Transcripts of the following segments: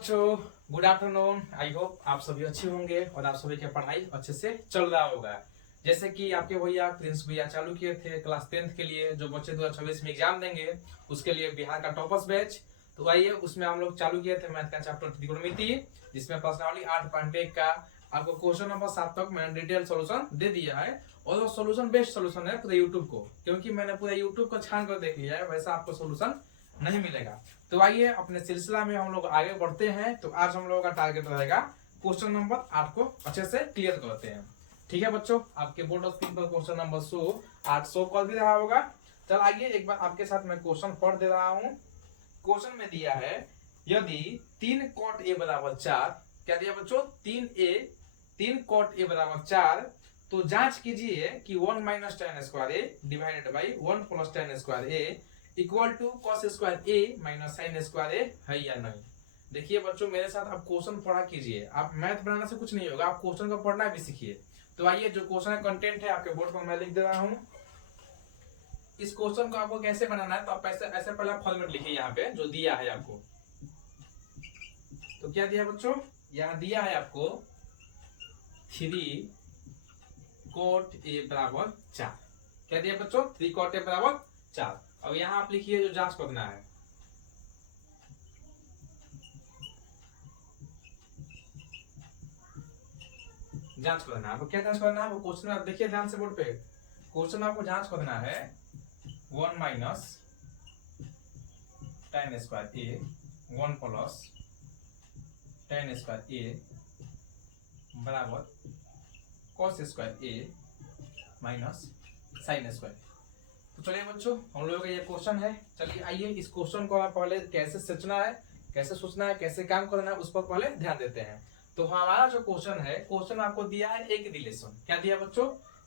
बच्चों, good afternoon. I hope आप सभी अच्छे होंगे और आप सभी की पढ़ाई अच्छे से चल रहा होगा। जैसे कि आपके भैया प्रिंस भैया चालू किए थे क्लास 10th के लिए, जो बच्चे 2026 में एग्जाम देंगे उसके लिए बिहार का टॉपर्स बैच। तो आइए, उसमें हम लोग चालू किए थे मैथ का चैप्टर त्रिकोणमिति, जिसमें प्रश्नावली 8.1 का आपको क्वेश्चन नंबर 7 तक मैंने डिटेल सोल्यूशन दे दिया है। और वो सोल्यूशन बेस्ट सोल्यूशन है पूरे यूट्यूब को, क्योंकि मैंने पूरा यूट्यूब को छान कर देख लिया है, वैसा आपको सोल्यूशन नहीं मिलेगा। तो आइए अपने सिलसिला में हम लोग आगे बढ़ते हैं। तो आज हम लोगों का टारगेट रहेगा क्वेश्चन नंबर 8 को अच्छे से क्लियर करते हैं। ठीक है बच्चों, आपके बोर्ड स्क्रीन पर क्वेश्चन नंबर 800 कर भी रहा होगा। चल आइए एक बार आपके साथ मैं क्वेश्चन पढ़ दे रहा हूँ। क्वेश्चन में दिया है, यदि 3 cot a बराबर 4, क्या दिया बच्चों? 3 cot a बराबर 4, तो जांच कीजिए कि 1 minus tan square A divided by 1 plus tan square A equal to cos square A minus sine square A है या नहीं। देखिए बच्चों, मेरे साथ आप क्वेश्चन पढ़ा कीजिए। आप मैथ बनाने से कुछ नहीं होगा, आप क्वेश्चन को पढ़ना भी सीखिए। तो आइए, जो क्वेश्चन का कंटेंट है आपके बोर्ड पर मैं लिख दे रहा हूँ। इस क्वेश्चन को आपको कैसे बनाना है, तो आप ऐसे पहले फॉर्मेट लिखिए यहाँ पे जो दिया है आपको। तो क्या दिया बच्चों? यहाँ दिया है आपको 3 cot a बराबर 4। क्या दिया बच्चों? 3 cot a बराबर 4। अब यहाँ आप लिखिए जो जांच करना है। जांच करना है आपको। क्या जांच करना है? वो क्वेश्चन आप देखिए ध्यान से बोर्ड पे। क्वेश्चन आपको जांच करना है 1 माइनस tan स्क्वायर ए 1 प्लस tan स्क्वायर ए बराबर cos square A minus sine square. तो चलिए बच्चों, हम लोगों का ये क्वेश्चन है। चलिए आइए, इस क्वेश्चन को आप पहले कैसे सोचना है, कैसे काम करना है, उस पर पहले ध्यान देते हैं। तो हमारा जो क्वेश्चन है, क्वेश्चन आपको दिया है एक रिलेशन। क्या दिया बच्चों?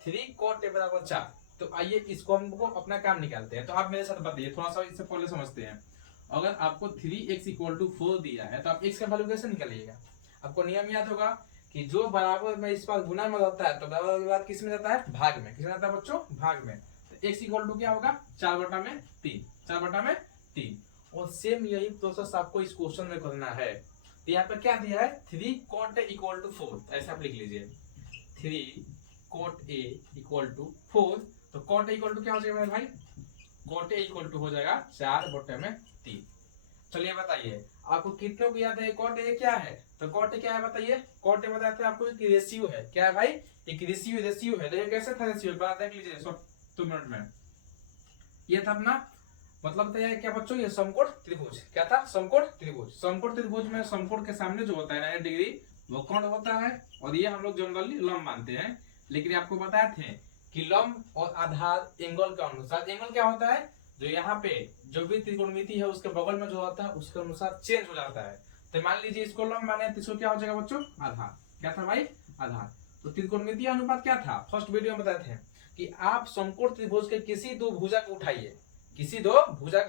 3 cot a बराबर 4। तो आइए इसको हमको अपना काम निकालते हैं। तो आप मेरे साथ बताइए, थोड़ा सा इससे पहले समझते हैं। अगर आपको 3x इक्वल टू 4 दिया है, तो आप x का वैल्यू कैसे निकालिएगा? आपको नियम याद होगा कि जो बराबर में इस बार गुना में रहता है, तो बराबर के बाद किस में जाता है? भाग में। किस में जाता है बच्चों? भाग में। x इक्वल टू क्या होगा? 4/3। 4/3। और सेम यही प्रोसेस आपको इस क्वेश्चन में करना है। तो यहाँ पे क्या दिया है? 3 cot a इक्वल टू 4, ऐसे आप लिख लीजिए। 3 cot a इक्वल टू 4। तो cot a इक्वल टू क्या हो जाएगा मेरे भाई? cot a इक्वल टू हो जाएगा 4/3। चलिए बताइए, आपको कितनों को याद है cot a क्या है? तो cot a क्या है बताइए? cot a बताते हैं आपको एक रेशियो है। क्या है भाई? एक रेशियो है। देखिए कैसे था रेशियो, बात देख लीजिए 2 मिनट में। ये था अपना मतलब था क्या बच्चों? ये समकोण त्रिभुज। क्या था? समकोण त्रिभुज। समकोण त्रिभुज में समकोण के सामने जो होता है 90 डिग्री, वो कोण होता है। और ये हम लोग जनरली लंब मानते हैं। लेकिन आपको बताए थे कि लंब और आधार एंगल का अनुसार, एंगल क्या होता है? जो यहाँ पे जो भी त्रिकोणमिति है उसके बगल में जो होता है उसके अनुसार चेंज हो जाता है। तो मान लीजिए इसको लंब माने, तो इसको क्या हो जाएगा बच्चों? आधार। क्या था भाई? आधार। तो त्रिकोणमितीय अनुपात क्या था? फर्स्ट वीडियो में बताए थे कि आप समकोण त्रिभुज के किसी दो भुजा को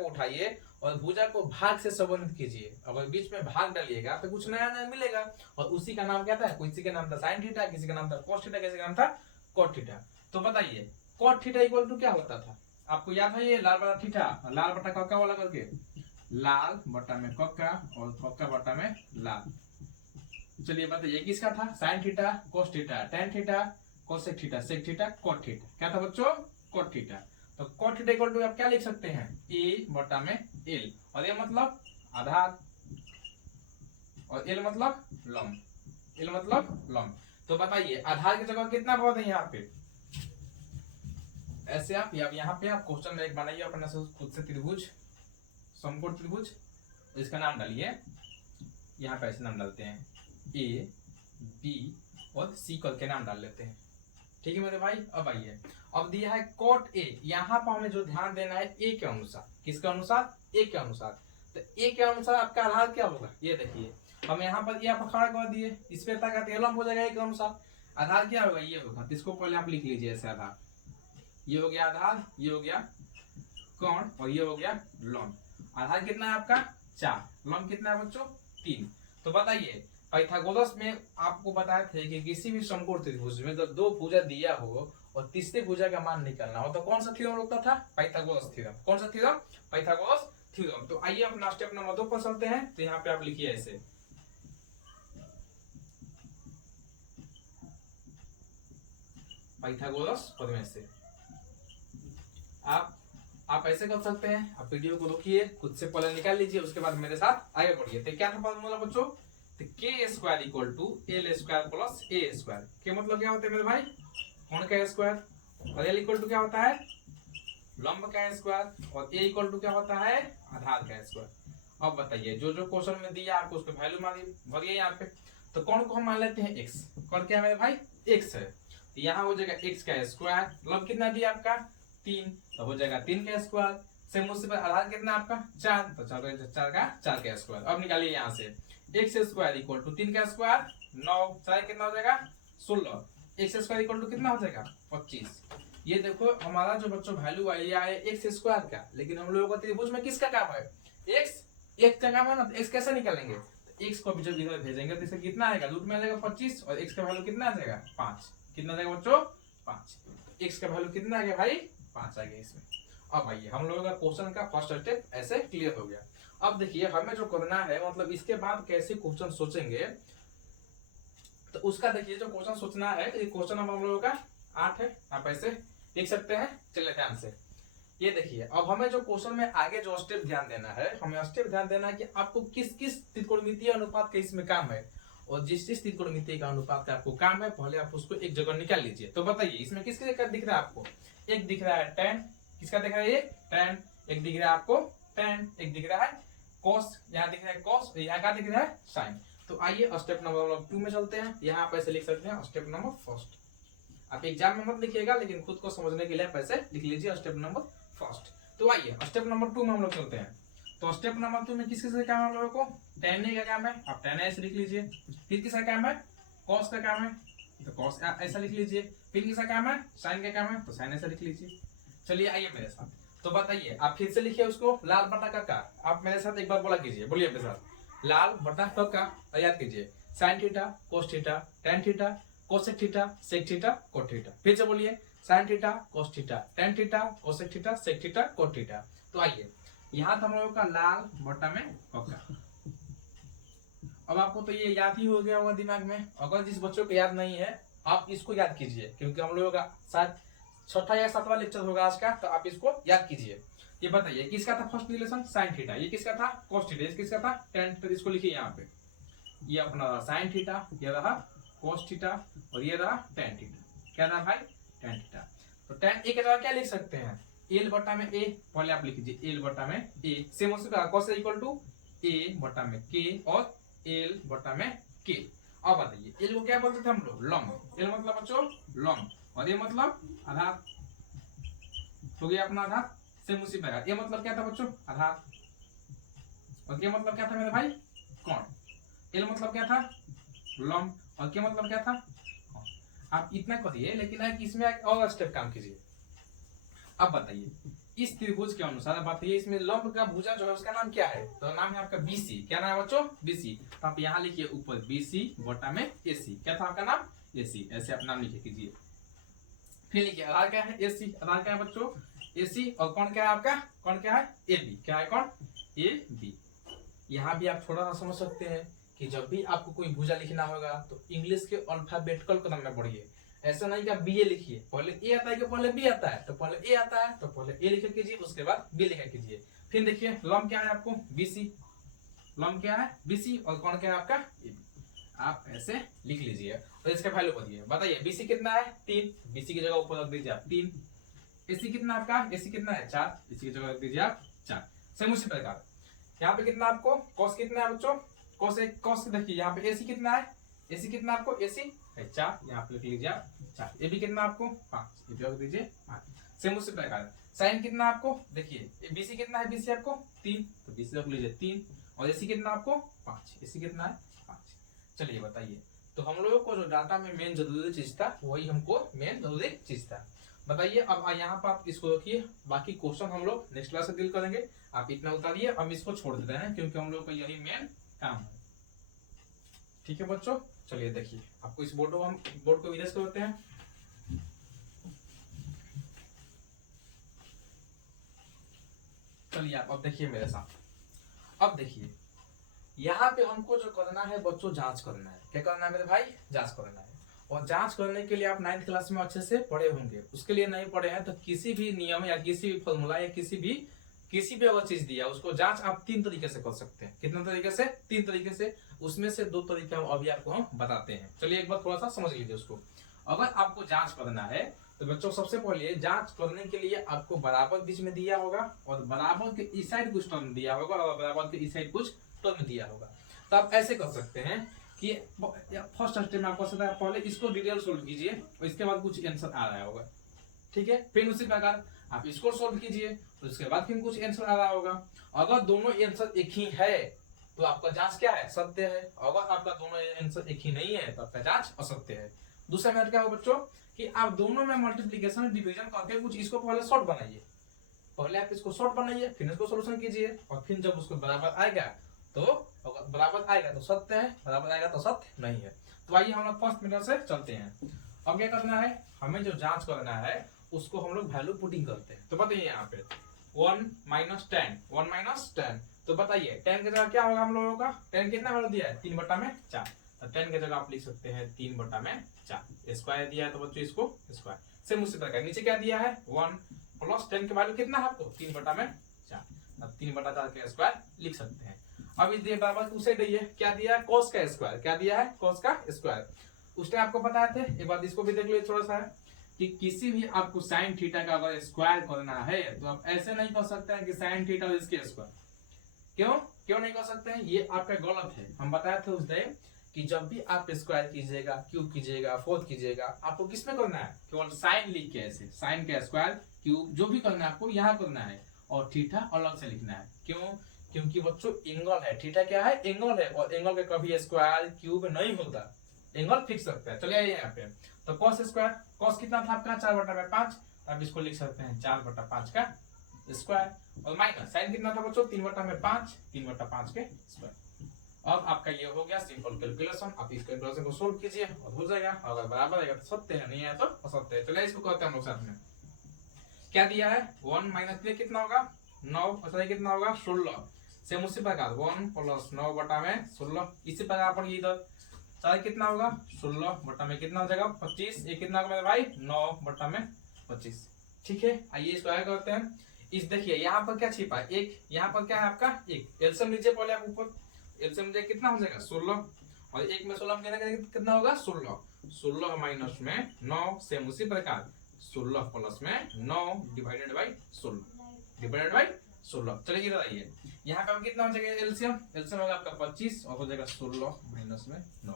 उठाइए, और भुजा को भाग से संबंधित कीजिए। अगर बीच में भाग डालिएगा तो कुछ नया नया मिलेगा। और उसी का नाम क्या था? किसी का नाम था साइन थीटा, किसी का नाम था कॉस थीटा, किसी का नाम था कॉट थीटा। तो बताइए कॉट थीटा इक्वल टू क्या होता था? आपको याद है? ये लाल बटा थीटा, लाल बटा कक्का वाला करके, लाल बटा में कक्का और कक्का बटा में लाल। चलिए बताइए किसका था? Sine theta, cos theta, tan theta, cosec theta, sec theta, cot theta. क्या था बच्चों? Cot theta. तो cot थीटा इक्वल टू आप क्या लिख सकते हैं? a/l। और ये मतलब आधार, और l मतलब लंब। तो बताइए आधार की जगह कितना पद है यहाँ पे? ऐसे आप यहाँ पे आप क्वेश्चन में एक बनाइए अपने से खुद से त्रिभुज, समकोण त्रिभुज। इसका नाम डालिए, यहाँ पे ऐसे नाम डालते हैं a, b और c करके नाम डाल लेते हैं। ठीक है मेरे भाई। अब आइए, अब दिया है cot a। यहाँ पर हमें जो ध्यान देना है a के अनुसार। किसके अनुसार? a के अनुसार। तो a के अनुसार आपका आधार क्या होगा? ये देखिए, हम यहाँ पर खड़ा कर दिए, इस पे ताकत लंब हो जाएगा a के अनुसार। आधार क्या होगा? ये होगा। इसको पहले आप लिख लीजिए ऐसे। आधार ये हो गया आधार, ये हो गया कोण, और ये हो गया लंब। आधार कितना है आपका? 4। लंब कितना है बच्चों? 3। तो बताइए पाइथागोरस में आपको बताए थे कि किसी भी समकोण त्रिभुज में जब 2 भुजा दिया हो और तीसरे भुजा का मान निकालना हो, तो कौन सा थ्योरम लगता था? Pythagoras theorem. कौन सा थ्योरम? Pythagoras theorem. तो आइए अपना स्टेप नंबर 2 पर चलते हैं। तो यहाँ पे आप लिखिए ऐसे पाइथागोरस प्रमेय से। आप ऐसे कर सकते हैं, आप वीडियो को रोकिए, खुद से पहले निकाल लीजिए, उसके बाद मेरे साथ आगे बढ़िए। तो क्या था फॉर्मूला बच्चों, तो K square equal to L square plus A square. K मतलब क्या होता है मेरे भाई, कोण का स्क्वायर, और एल इक्वल टू क्या होता है, लंब का स्क्वायर, और ए इक्वल टू क्या होता है, आधार का स्क्वायर। अब बताइए जो जो क्वेश्चन में दिया आपको उसको वैल्यू भरिए यहाँ पे। तो कौन को हम मान लेते हैं एक्स, कौन क्या है मेरे भाई, एक्स है, तो यहाँ हो जाएगा एक्स का स्क्वायर, लंब कितना दिया आपका 3, तो हो जाएगा 3 का स्क्वायर, सेम उसी पर आधार कितना आपका 4, तो 4 का स्क्वायर। अब निकालिए यहाँ से एक्स स्क्वायर इक्वल टू 3 का स्क्वायर 9, 4 कितना हो जाएगा 16, एक्स स्क्वायर इक्वल टू कितना हो जाएगा 25। ये देखो हमारा जो बच्चों वैल्यू आया है एक्स स्क्वायर का, लेकिन हम लोगों को त्रिभुज में किसका काम है, एक्स का काम है ना, तो एक्स कैसे निकालेंगे, तो एक्स को जब इधर भेजेंगे तो इसे कितना आएगा, रूट में आ जाएगा 25, और एक्स का वैल्यू कितना आ जाएगा 5, कितना आ जाएगा बच्चों 5, एक्स का वैल्यू कितना आ गया भाई 5 आ गया इसमें। अब आइए हम लोगों का क्वेश्चन का फर्स्ट स्टेप ऐसे क्लियर हो गया। अब देखिए हमें जो करना है, मतलब इसके बाद कैसे क्वेश्चन सोचेंगे, तो उसका देखिए जो क्वेश्चन सोचना है, ये क्वेश्चन हम लोगों का 8 है, आप ऐसे लिख सकते हैं। चलिए ध्यान से ये देखिए, अब हमें जो क्वेश्चन में आगे जो स्टेप ध्यान देना है, हमें स्टेप ध्यान देना है कि आपको किस किस त्रिकोणमितीय अनुपात का इसमें काम है, और जिस जिस त्रिकोणमितीय का अनुपात का आपको काम है पहले आप उसको एक जगह निकाल लीजिए। तो बताइए इसमें किस किस का दिख रहा है आपको, एक दिख रहा है tan, किसका दिख रहा है ये tan, एक दिख रहा है आपको tan, एक दिख रहा है cos, यहाँ दिख रहा है cos, यहाँ क्या दिख रहा है sin। तो आइए स्टेप नंबर 2 में चलते हैं। यहाँ आप ऐसे लिख सकते हैं स्टेप नंबर फर्स्ट, आप एग्जाम में मत लिखिएगा लेकिन खुद को समझने के लिए आप ऐसे लिख लीजिए स्टेप नंबर फर्स्ट। तो आइए स्टेप नंबर 2 में हम लोग चलते हैं। तो स्टेप नंबर 2 में किस किस का काम है हम लोगों को, tan का काम है, आप tan ऐसे लिख लीजिए, फिर किसका काम है cos का काम है, तो cos ऐसा लिख लीजिए, फिर किसका काम है sin का काम है, तो sin ऐसा लिख लीजिए। चलिए आइए मेरे साथ, तो बताइए आप फिर से लिखिए उसको, लाल बटा का, आप मेरे साथ एक बार बोला कीजिए, बोलिए मेरे साथ, लाल बटा का, याद कीजिए sin theta cos theta tan theta cosec theta sec theta cot theta. फिर से बोलिए sin theta cos theta tan theta cosec theta sec theta cot theta. तो आइए यहाँ हम लोगों का लाल बटा में होगा। अब आपको तो ये याद ही हो गया होगा दिमाग में, अगर जिस बच्चों को याद नहीं है आप इसको याद कीजिए, क्योंकि हम लोगों का शायद 6वां या 7वां लेक्चर होगा आज का, तो आप इसको याद कीजिए। ये बताइए किसका था फर्स्ट रिलेशन sin थीटा, ये किसका था cos थीटा, ये किसका था tan, तो इसको लिखिए यहाँ पे, ये अपना sin थीटा, ये रहा cos थीटा, और ये रहा tan थीटा, क्या रहा भाई tan थीटा। तो tan a के जगह क्या लिख सकते हैं, l बटा में a, पहले आप लिख लीजिए l बटा में a, सेम उसी का cos इक्वल टू a बटा में k और l बटा में k। अब बताइए l को क्या बोलते थे हम लोग, लंब, l मतलब बच्चों लंब, और ये मतलब आधार, हो गया अपना आधार, सेम उसी प्रकार ये मतलब क्या था बच्चों आधार, और ये मतलब क्या था मेरे भाई कोण, l मतलब क्या था लंब, और क्या मतलब क्या था कोण। आप इतना करिए, लेकिन आप इसमें एक और स्टेप काम कीजिए। अब बताइए इस त्रिभुज के अनुसार बताइए इसमें लंब का भुजा जो है उसका नाम क्या है, तो नाम है आपका BC, क्या नाम है बच्चों BC। तो आप यहाँ लिखिए ऊपर BC बटा में AC, क्या था आपका नाम AC, ऐसे आप नाम लिखे कीजिए। फिर लिखिए आधार क्या है AC, आधार क्या है बच्चों AC, और कौन क्या है आपका, कौन क्या है AB, क्या है कौन AB। यहाँ भी आप थोड़ा सा समझ सकते हैं कि जब भी आपको कोई भुजा लिखना होगा तो इंग्लिश के अल्फाबेटिकल क्रम में पढ़िए, ऐसा नहीं कि BA लिखिए, पहले A आता है कि पहले B आता है, तो पहले A आता है तो पहले A लिखा कीजिए, उसके बाद B लिखा कीजिए। फिर देखिए लंब क्या है आपको BC, लंब क्या है BC, और कौन क्या है आपका AB, आप ऐसे लिख लीजिए और इसका वैल्यू बताइए BC कितना है 3, BC की जगह ऊपर रख दीजिए आप 3, AC कितना आपका AC कितना है 4, AC की जगह रख दीजिए आप 4। सेम उसी प्रकार यहाँ पे कितना आपको cos कितना है बच्चों, cos देखिए यहाँ पे AC कितना है, AC कितना आपको AC है 4, यहाँ पे लिख लीजिए आप 4, AB कितना आपको 5, ये रख दीजिए 5। सेम उसी प्रकार sin कितना आपको देखिए BC कितना है BC आपको 3, तो BC रख लीजिए 3, और AC कितना आपको 5, AC कितना है 5। चलिए बताइए, तो हम लोगों को जो डाटा में मेन जरूरी चीज था वही हमको मेन जरूरी चीज था। बताइए अब यहाँ पर आप इसको रखिए, बाकी क्वेश्चन हम लोग नेक्स्ट क्लास में डील करेंगे, आप इतना उतारिए, हम इसको छोड़ देते हैं क्योंकि हम लोग का यही मेन काम है। ठीक है बच्चों, चलिए देखिए आपको इस बोर्ड को इरेज करते हैं। चलिए आप अब देखिए मेरे साथ, अब देखिए यहाँ पे हमको जो करना है बच्चों जांच करना है, क्या करना है मेरे भाई जांच करना है। और जांच करने के लिए आप 9th क्लास में अच्छे से पढ़े होंगे। उसके लिए नहीं पढ़े हैं तो किसी भी नियम या किसी भी फॉर्मूला या किसी भी अगर चीज दिया उसको जांच आप 3 तरीके से कर सकते हैं। कितने तरीके से? 3 तरीके से। उसमें से 2 तरीके हम अभी आपको हम बताते हैं। चलिए एक बार थोड़ा सा समझ लीजिए उसको। अगर आपको जांच करना है तो बच्चों सबसे पहले जांच करने के लिए आपको बराबर बीच में दिया होगा और बराबर के इस साइड कुछ टर्म दिया होगा और बराबर के इस साइड कुछ टर्म दिया होगा। तो आप ऐसे कर सकते हैं कि फर्स्ट स्टेप में आपको पता है, पहले इसको डिटेल सोल्व कीजिए और इसके बाद कुछ आंसर आ रहा होगा। ठीक है, फिर उसी प्रकार आप इसको सोल्व कीजिए तो उसके बाद फिर कुछ आंसर आ रहा होगा। अगर दोनों आंसर एक ही है तो आपका जांच क्या है? सत्य है। अगर आपका दोनों आंसर एक ही नहीं है तो आपका जांच असत्य है। दूसरा मेथड क्या होगा बच्चों कि आप दोनों में मल्टीप्लिकेशन डिवीजन करके कुछ इसको पहले शॉर्ट बनाइए। पहले आप इसको शॉर्ट बनाइए फिर इसको सॉल्यूशन कीजिए और फिर जब उसको बराबर आएगा तो बराबर आएगा तो सत्य है, बराबर आएगा तो सत्य नहीं है। तो आइए हम लोग फर्स्ट मेथड से चलते हैं। अब क्या करना है, हमें जो जांच करना है उसको हम लोग वैल्यू पुटिंग करते हैं। तो बताइए यहाँ पे 1 - 10, 1 - 10। तो बताइए 10 की जगह क्या होगा हम लोगों का? 10 कितना वैल्यू दिया है? 3/4। तो 10 की जगह आप लिख सकते हैं 3/4। स्क्वायर दिया है तो बच्चों इसको स्क्वायर से मुझसे प्रकार नीचे क्या दिया है 1 + 10 के वैल्यू कितना है आपको 3/4। अब 3/4 के स्क्वायर लिख सकते हैं। अब इस दिए बराबर उसे दिए क्या दिया है cos का स्क्वायर। क्या दिया है? cos का स्क्वायर। उस टाइम आपको पता थे, एक बार इसको भी देख लो थोड़ा सा कि किसी भी आपको sin थीटा का अगर स्क्वायर करना है तो आप ऐसे नहीं कर सकते हैं कि sin थीटा और इसके स्क्वायर। क्यों नहीं कर सकते हैं? ये आपका गलत है। हम बताए थे उस टाइम कि जब भी आप स्क्वायर कीजिएगा, क्यूब कीजिएगा, फोर्थ कीजिएगा, आपको किस में करना है? केवल साइन लिख के ऐसे साइन का स्क्वायर क्यूब जो भी करना है आपको यहाँ करना है और थीटा अलग से लिखना है। क्योंकि बच्चों एंगल है, थीटा क्या है? एंगल है और एंगल का कभी स्क्वायर क्यूब नहीं होता, एंगल फिक्स रखता है। चलिए यहाँ पे तो cos स्क्वायर, cos कितना था आपका 4/5। आप इसको लिख सकते हैं 4/5 का स्क्वायर और माइनस साइन कितना था बच्चों 3/5, 3/5 के स्क्वायर। अब आपका ये हो गया सिंपल कैलकुलेशन। आप इस कैलकुलेशन को सोल्व कीजिए और हो जाएगा। अगर बराबर आएगा तो सत्य है, नहीं है तो असत्य है। चलिए इसको करते हैं हम लोग साथ में। क्या दिया है 1 - 3 कितना होगा 9 और कितना होगा 16। सेम उसी प्रकार 1 + 9/16। इसी प्रकार पर इधर चार कितना होगा 16 में कितना हो जाएगा 25। ये कितना होगा मेरे भाई 9/25। ठीक है, आइए इसको आगे करते हैं। इस देखिए यहाँ पर क्या छिपा है 1, यहाँ पर क्या है आपका 1। एलसीएम लीजिए पहले आप ऊपर। एलसीएम लीजिए कितना हो जाएगा 16 और 1 में 16 में कितना होगा 16। 16 माइनस में 9 सेम उसी प्रकार 16 प्लस में 9 डिवाइडेड बाई 16। चलिए इधर आइए, यहाँ पे कितना हो जाएगा एलसीएम होगा आपका 25 और हो जाएगा 16 माइनस में 9।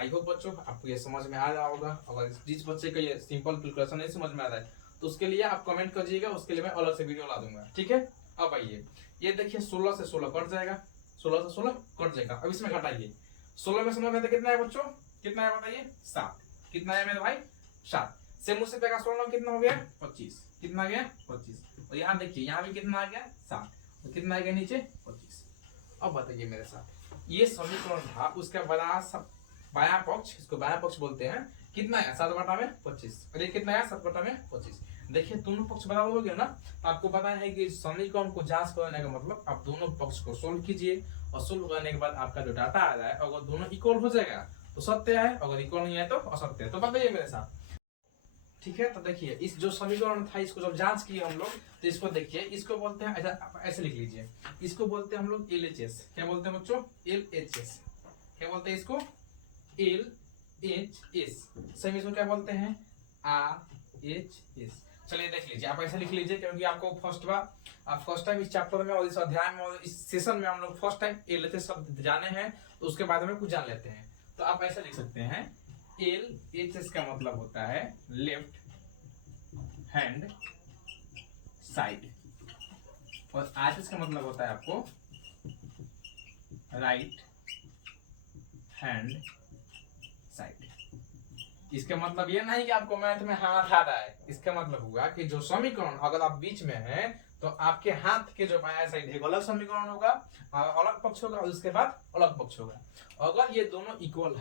आई होप बच्चों आपको ये समझ में आ रहा होगा। अगर जिस बच्चे का ये सिंपल कैलकुलेशन नहीं समझ में आ रहा है तो उसके लिए आप कमेंट करिएगा, उसके लिए मैं अलग से वीडियो ला दूंगा। ठीक है, अब आइए ये देखिए 16 से 16 कट जाएगा, 16 से 16 कट जाएगा। अब इसमें घटाइए 16 में 16 कितना है बच्चों, कितना है बताइए 7। कितना है मेरे भाई 7। से मुझसे पैगा 16 कितना हो गया 25। कितना आ गया 25। और यहाँ देखिए यहाँ भी कितना आ गया 7 और कितना आ गया नीचे 25। अब बताइए मेरे साथ ये समीकरण था उसका बायां पक्ष, इसको बायां पक्ष बोलते हैं। कितना है 7/25 और ये कितना है 7/25। देखिए दोनों पक्ष बराबर हो गया ना। आपको पता है कि समीकरण को जांच करने का मतलब आप दोनों पक्ष को सोल्व कीजिए और सोल्व करने के बाद आपका जो डाटा आ रहा है अगर दोनों इक्वल हो जाएगा तो सत्य है, अगर इक्वल नहीं है तो असत्य है। तो बताइए मेरे साथ। ठीक है, तो देखिए इस जो समीकरण था इसको जब जांच किए हम लोग तो इसको देखिए, इसको बोलते हैं ऐसे लिख लीजिए, इसको बोलते हैं हम लोग LHS। क्या बोलते हैं बच्चों LHS। क्या बोलते हैं इसको LHS। सही इसको क्या बोलते हैं RHS। चलिए देख लीजिए, आप ऐसे लिख लीजिए क्योंकि आपको फर्स्ट टाइम इस चैप्टर में और इस अध्याय में और इस सेशन में हम लोग फर्स्ट टाइम LHS शब्द जाने हैं तो उसके बाद में कुछ जान लेते हैं। तो आप ऐसे लिख सकते हैं LHS का मतलब होता है लेफ्ट हैंड साइड और RHS का मतलब होता है आपको राइट हैंड साइड। इसका मतलब ये नहीं कि आपको मैथ में हाथ आ रहा है, इसका मतलब हुआ कि जो समीकरण अगर आप बीच में हैं तो आपके हाथ के जो बायां साइड एक अलग समीकरण होगा, अलग पक्ष होगा और उसके बाद अलग पक्ष होगा। अगर ये दोनों इक्वल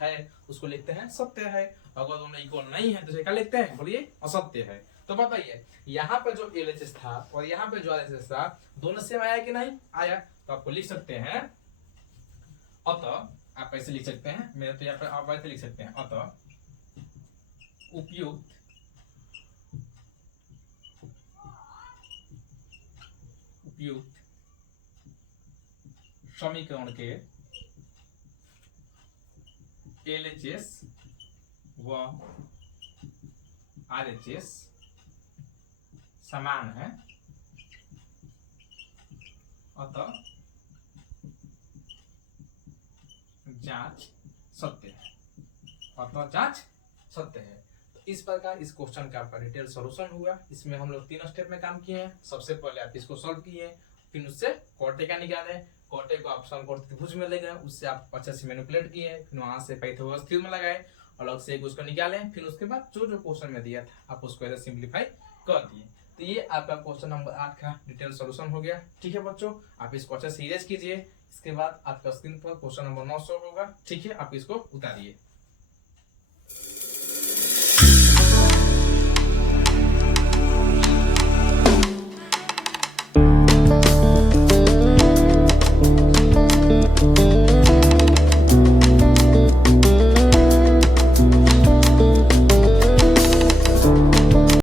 है उसको लिखते हैं सत्य है, अगर दोनों इक्वल नहीं है तो क्या लिखते हैं बोलिए असत्य है। तो बताइए यहाँ पे जो LHS था और यहाँ पे जो RHS था दोनों सेम आया कि नहीं आया। तो आपको लिख सकते हैं अतः आप ऐसे लिख सकते हैं, मेरे तो यहाँ पर आप ऐसे लिख सकते हैं। अतः उपयुक्त समीकरण के LHS व RHS समान है, अतः जांच सत्य है। तो इस प्रकार इस क्वेश्चन का आपका डिटेल सॉल्यूशन हुआ। इसमें हम लोग 3 स्टेप में काम किए हैं। सबसे पहले आप इसको सॉल्व किए, फिर उससे कोटे का निकाले, कोटे को आप समकोण त्रिभुज में ले गए, उससे आप अच्छे से मैनिपुलेट किए, फिर वहां से पाइथागोरस थ्योरम में लगाए, अलग से एक उसको निकाले, फिर उसके बाद जो क्वेश्चन में दिया था आप उसको ऐसे सिंप्लीफाई कर दिए। तो ये आपका क्वेश्चन नंबर 8 का डिटेल सॉल्यूशन हो गया। ठीक है बच्चों, आप इसको अच्छे से इरेज कीजिए। इसके बाद आपका स्क्रीन पर क्वेश्चन नंबर 9 शो होगा। ठीक है, आप इसको उतारिए।